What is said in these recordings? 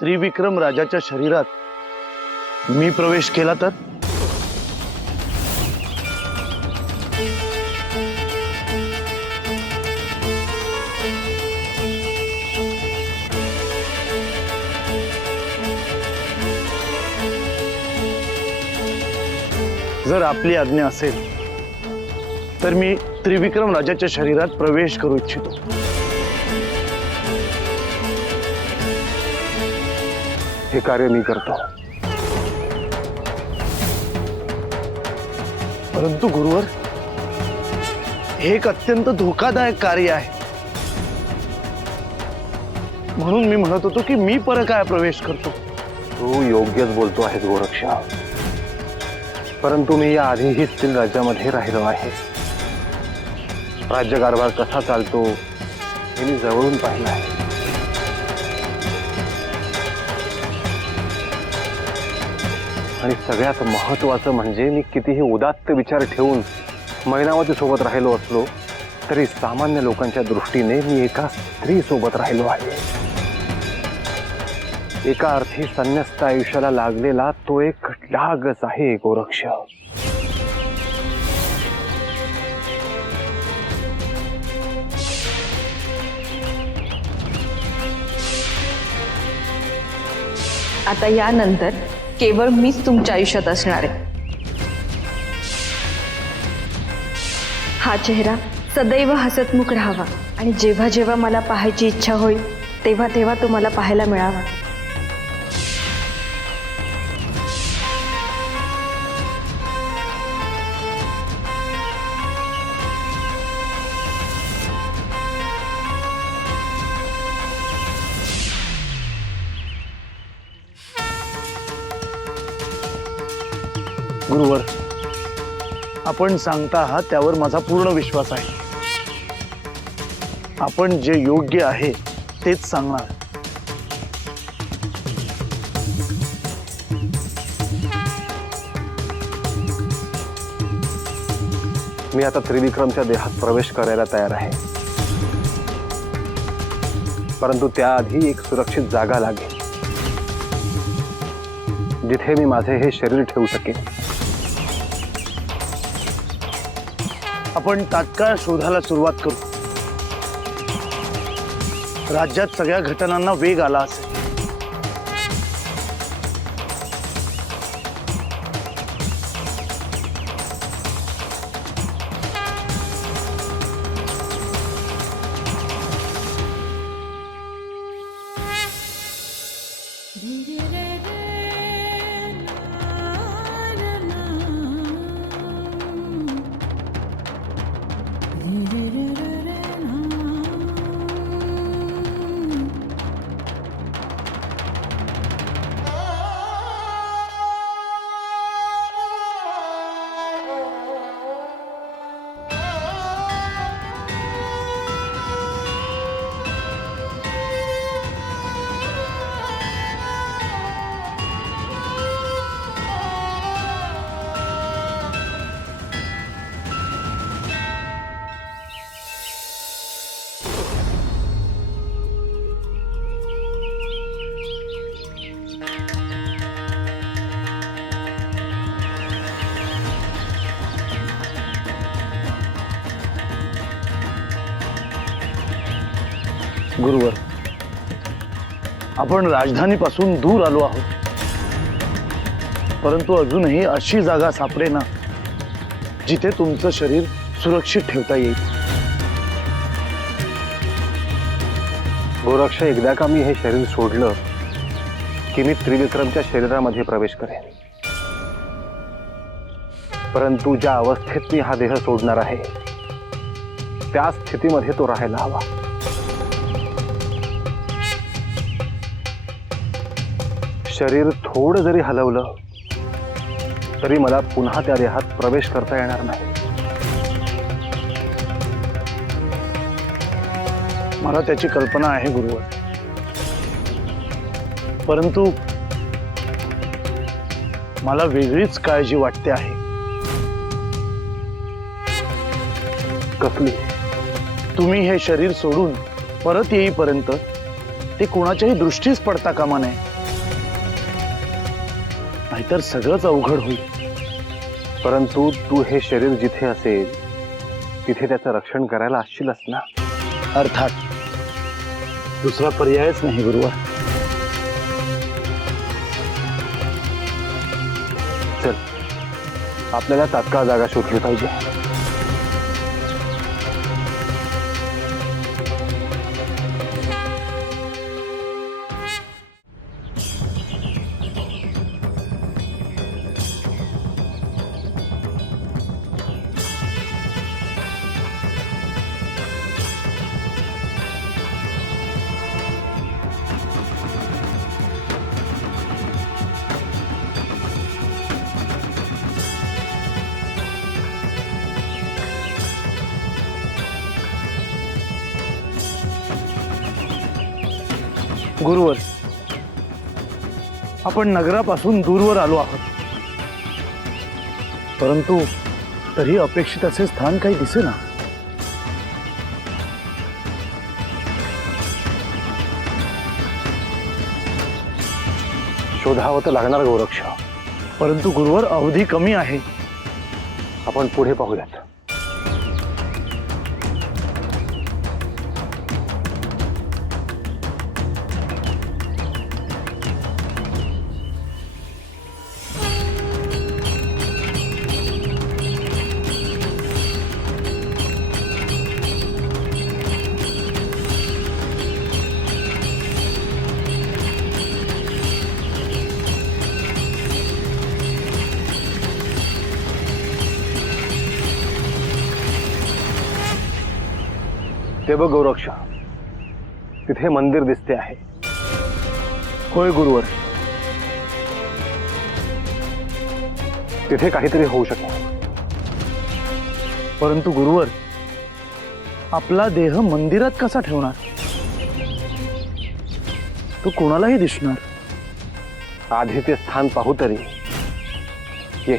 त्रिविक्रम राजाच्या शरीरात मी प्रवेश केला तर जर आपली आज्ञा असेल तर मी त्रिविक्रम राजाच्या शरीरात प्रवेश करू इच्छितो। हे कार्य मी करतो। परंतु गुरुवर, हे एक अत्यंत धोकादायक कार्य आहे, म्हणून मी म्हणत होतो की मी पर काय प्रवेश करतो। तू योग्यच बोलतो आहेस गोरक्षा, परंतु मी या आधीही स्थिर राज्यामध्ये राहिलो आहे। राज्यकारभार कसा चालतो हे मी जवळून पाहिलं आहे। आणि सगळ्यात महत्त्वाचं म्हणजे मी कितीही उदात्त विचार ठेवून मैनावती सोबत राहिलो असलो तरी सामान्य लोकांच्या दृष्टीने मी एका स्त्री सोबत राहिलो आहे। एका अर्थी संन्यस्त आयुष्याला लागलेला तो एक डागच आहे गोरक्ष। आता यानंतर केवळ मीच तुमच्या आयुष्यात असणार आहे। हा चेहरा सदैव हसतमुख राहावा आणि जेव्हा जेव्हा मला पाहायची इच्छा होईल तेव्हा तेव्हा तो मला पाहायला मिळावा। गुरुवर, आपण सांगता आहात त्यावर माझा पूर्ण विश्वास आहे। आपण जे योग्य आहे तेच सांगणार। मी आता त्रिविक्रमच्या देहात प्रवेश करायला तयार आहे, परंतु त्याआधी एक सुरक्षित जागा लागेल जिथे मी माझे हे शरीर ठेवू शकेन। आपण तात्काळ शोधाला सुरुवात करू। राज्यात सगळ्या घटनांना वेग आला असेल। गुरुवर, आपण राजधानीपासून दूर आलो आहोत, परंतु अजूनही अशी जागा सापडेना जिथे तुमचं शरीर सुरक्षित ठेवता येईल। गोरक्ष, एकदा का मी हे शरीर सोडलं की मी त्रिविक्रमच्या शरीरामध्ये प्रवेश करेन, परंतु ज्या अवस्थेत मी हा देह सोडणार आहे त्या स्थितीमध्ये तो राहायला हवा। शरीर थोडं जरी हलवलं तरी मला पुन्हा त्या देहात प्रवेश करता येणार नाही। मला त्याची कल्पना आहे गुरुवर, परंतु मला वेगळीच काळजी वाटते आहे। कसली? तुम्ही हे शरीर सोडून परत येईपर्यंत ते कोणाच्याही दृष्टीस पडता कामा नये, नाहीतर सगळंच अवघड होईल. परंतु तू हे शरीर जिथे असेल तिथे त्याचं रक्षण करायला असशीलच ना? अर्थात दुसरा पर्यायच नाही गुरुवर. चल, आपल्याला तात्काळ जागा शोधली पाहिजे. गुरुवर, आपण नगरापासून दूरवर आलो आहोत, परंतु तरी अपेक्षित असे स्थान काही दिसेना. शोधावं तर लागणार गोरक्ष. परंतु गुरुवर, अवधी कमी आहे. आपण पुढे पाहूयात. ते बघ गोरक्ष, तिथे मंदिर दिसते आहे. होय गुरुवर, तिथे काहीतरी होऊ शकेल. परंतु गुरुवर, आपला देह मंदिरात कसा ठेवणार? तो कोणालाही दिसणार. आधी ते स्थान पाहू तरी. ये.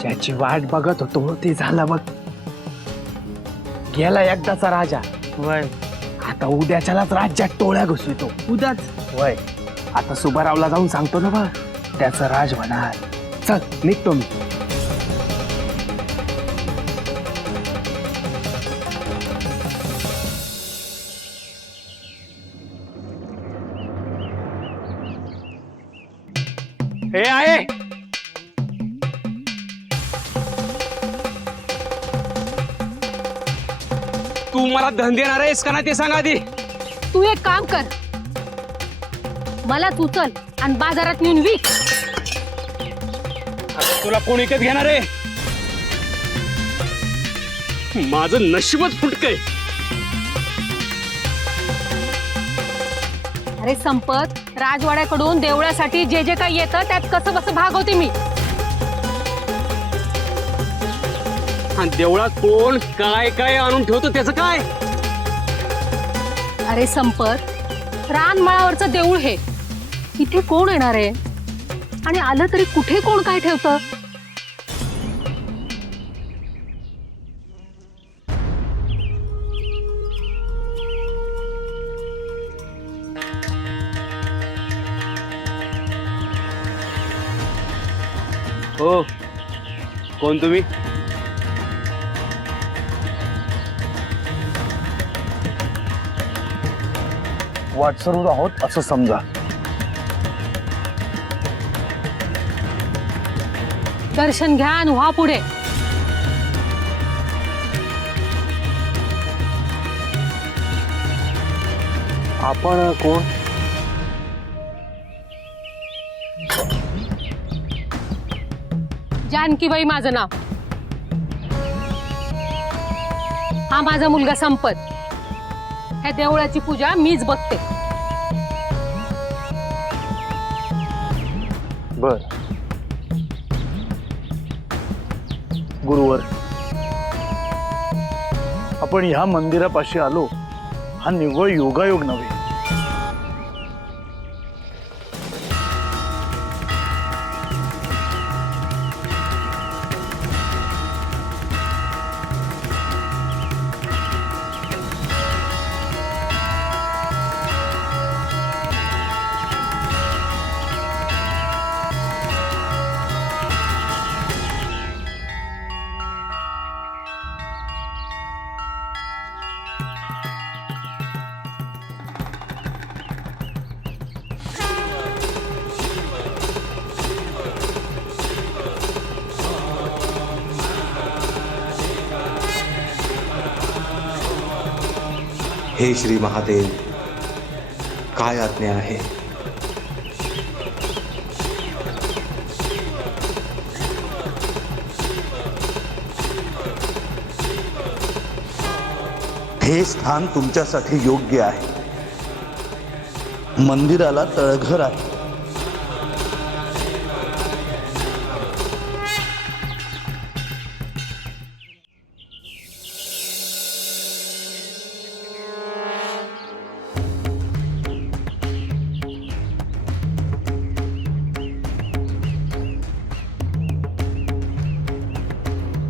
ज्याची वाट बघत होतो ते झालं बघ. गेला एकदाचा राजा. वय आता उद्याच्यालाच राज्यात टोळ्या घुसवितो. उद्याच वय आता सुबारावला जाऊन सांगतो ना बघ, त्याचं राज होणार. चल निघतो मी. हे आहे तू मला धन देणार आहेस का ना ते सांग आधी. तू एक काम कर, मला तू चल आणि बाजारात नेऊन विक. आता तुला कोण विकत घेणार आहे? माझं नशीबच फुटकय. अरे संपत, राजवाड्याकडून देवळासाठी जे जे काही येतं त्यात कसं बसं भागवते मी. आणि देवळात कोण काय काय आणून ठेवतो त्याचं काय? अरे संपत, रानमाळावरचं देऊळ हे, इथे कोण येणार आहे? आणि आलं तरी कुठे कोण काय ठेवतं? हो, कोण तुम्ही? वाटसरू आहोत असं समजा. दर्शन घ्या आणि व्हा पुढे. आपण कोण? जानकीबाई माझं नाव. हा माझा मुलगा संपत. ह्या देवळाची पूजा मीच बघते. बर. गुरुवर, आपण ह्या मंदिरापाशी आलो हा निव्वळ योगायोग नव्हे. हे श्री महादेव, काय आज्ञा आहे? हे स्थान तुमच्यासाठी योग्य आहे. मंदिराला तळघर आहे.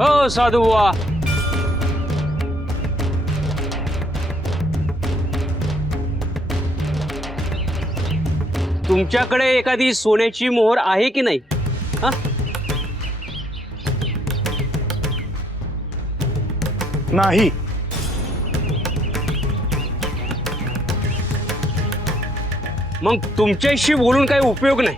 हो साधू बुवा, तुमच्याकडे एखादी सोन्याची मोहर आहे की नाही? हा? नाही. मग तुमच्याशी बोलून काही उपयोग नाही.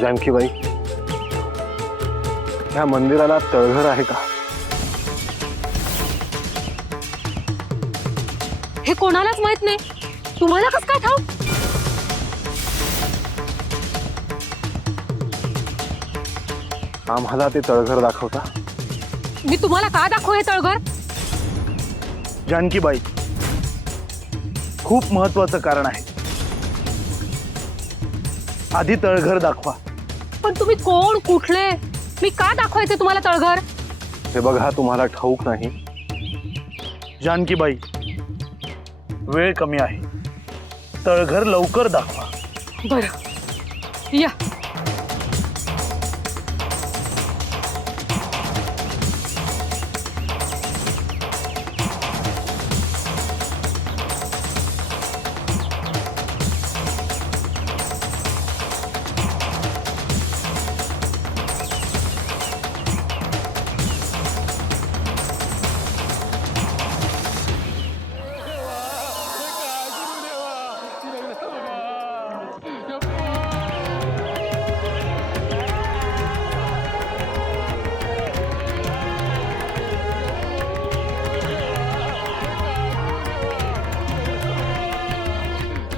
जानकीबाई, ह्या मंदिराला तळघर आहे का? हे कोणालाच माहित नाही. तुम्हाला कसं काय ठाऊक? आम्हाला ते तळघर दाखवता? मी तुम्हाला का दाखवू हे तळघर? जानकीबाई, खूप महत्वाचं कारण आहे. आधी तळघर दाखवा. पण तुम्ही कोण, कुठले? मी का दाखवायचे तुम्हाला तळघर? हे बघा, तुम्हाला ठाऊक नाही. जानकीबाई, वेळ कमी आहे. तळघर लवकर दाखवा. बरं, या.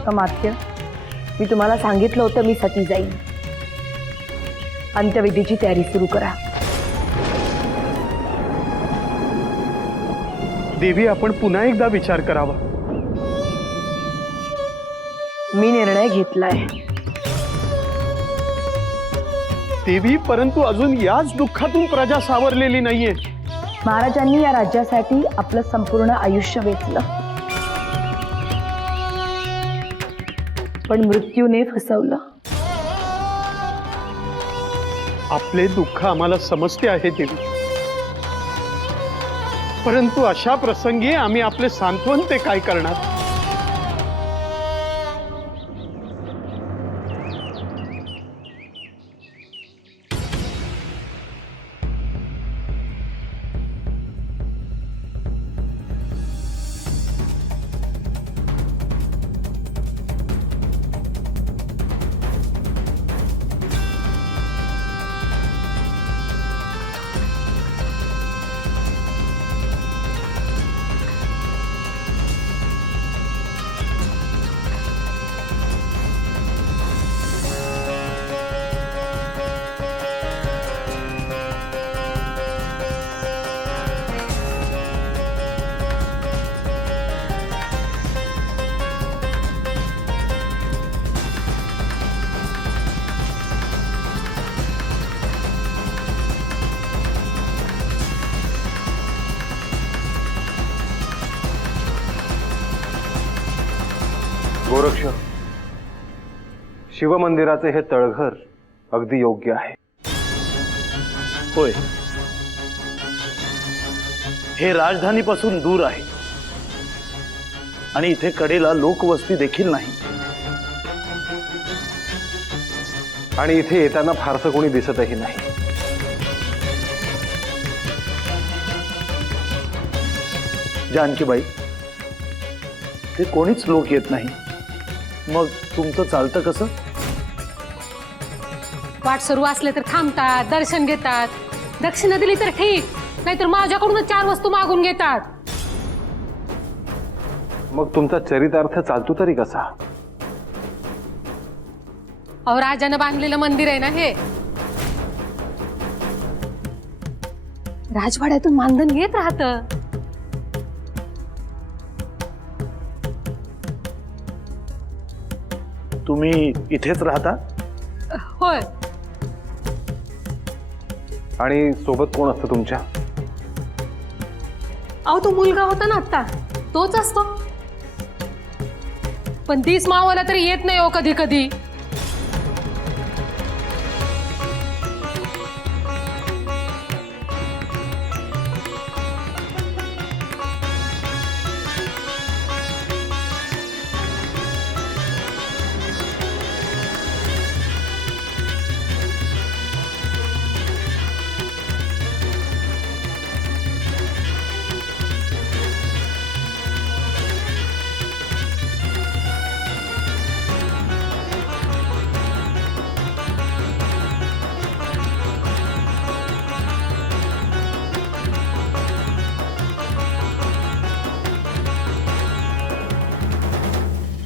अमात्य, मी तुम्हाला सांगितलं होतं मी सती जाईन. अंत्यविधीची तयारी सुरू करा. देवी, आपण पुन्हा एकदा विचार करावा. मी निर्णय घेतलाय. देवी, परंतु अजून याच दुःखातून प्रजा सावरलेली नाहीये. महाराजांनी या राज्यासाठी आपलं संपूर्ण आयुष्य वेचलं, पण मृत्यूने फसवलं. आपले दुःख आम्हाला समजते आहे देवी, परंतु अशा प्रसंगी आम्ही आपले सांत्वन ते काय करणार. गोरक्ष, शिवमंदिराचे हे तळघर अगदी योग्य आहे. होय, हे राजधानीपासून दूर आहे आणि इथे कडेला लोकवस्ती देखील नाही. आणि इथे येताना फारसं कोणी दिसतही नाही. जानकीबाई, ते कोणीच लोक येत नाही. मग तुमचं चालतं कसं? वाट सुरू असले तर थांबतात, दर्शन घेतात. दक्षिणा दिली तर ठीक, नाहीतर माझ्याकडूनच 4 वस्तू मागून घेतात. मग तुमचा चरितार्थ चालतो तरी कसा? अहो, राजानं बांधलेलं मंदिर आहे ना हे. राजवाड्यातून मानधन घेत राहतं. तुम्ही इथेच राहता? होय. आणि सोबत कोण असतं तुमच्या? अहो, तो मुलगा होता ना आता, तोच असतो. पण 30 मावाला तरी येत नाही हो कधी कधी.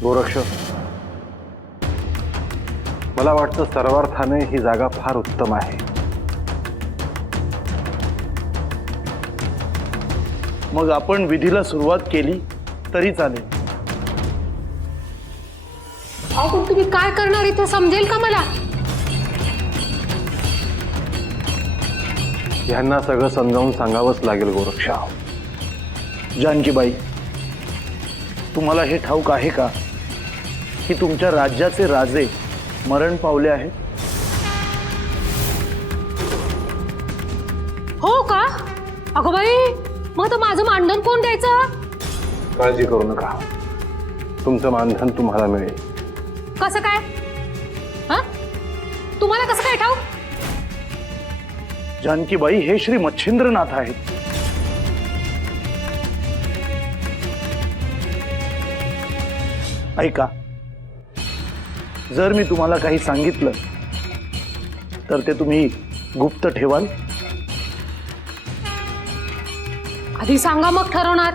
गोरक्ष, मला वाटतं सर्वार्थाने ही जागा फार उत्तम आहे. मग आपण विधीला सुरुवात केली तरी चालेल. अहो, पण तुम्ही काय करणार इथे समजेल का मला? ह्यांना सगळं समजावून सांगावंच लागेल गोरक्ष. जानकीबाई, तुम्हाला हे ठाऊक आहे का की तुमच्या राज्याचे राजे मरण पावले आहेत? हो का? अगो बाई, मग तर माझं मानधन कोण द्यायचं? काळजी करू नका, तुमचं मानधन तुम्हाला मिळेल. कसं काय? हा, तुम्हाला कसं काय ठाऊक? जानकीबाई, हे श्री मच्छिंद्रनाथ आहेत. ऐका, जर मी तुम्हाला काही सांगितलं तर ते तुम्ही गुप्त ठेवाल? आधी सांगा, मग ठरवणार.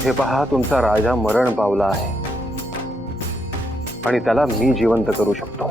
हे पहा, तुमचा राजा मरण पावला आहे आणि त्याला मी जिवंत करू शकतो.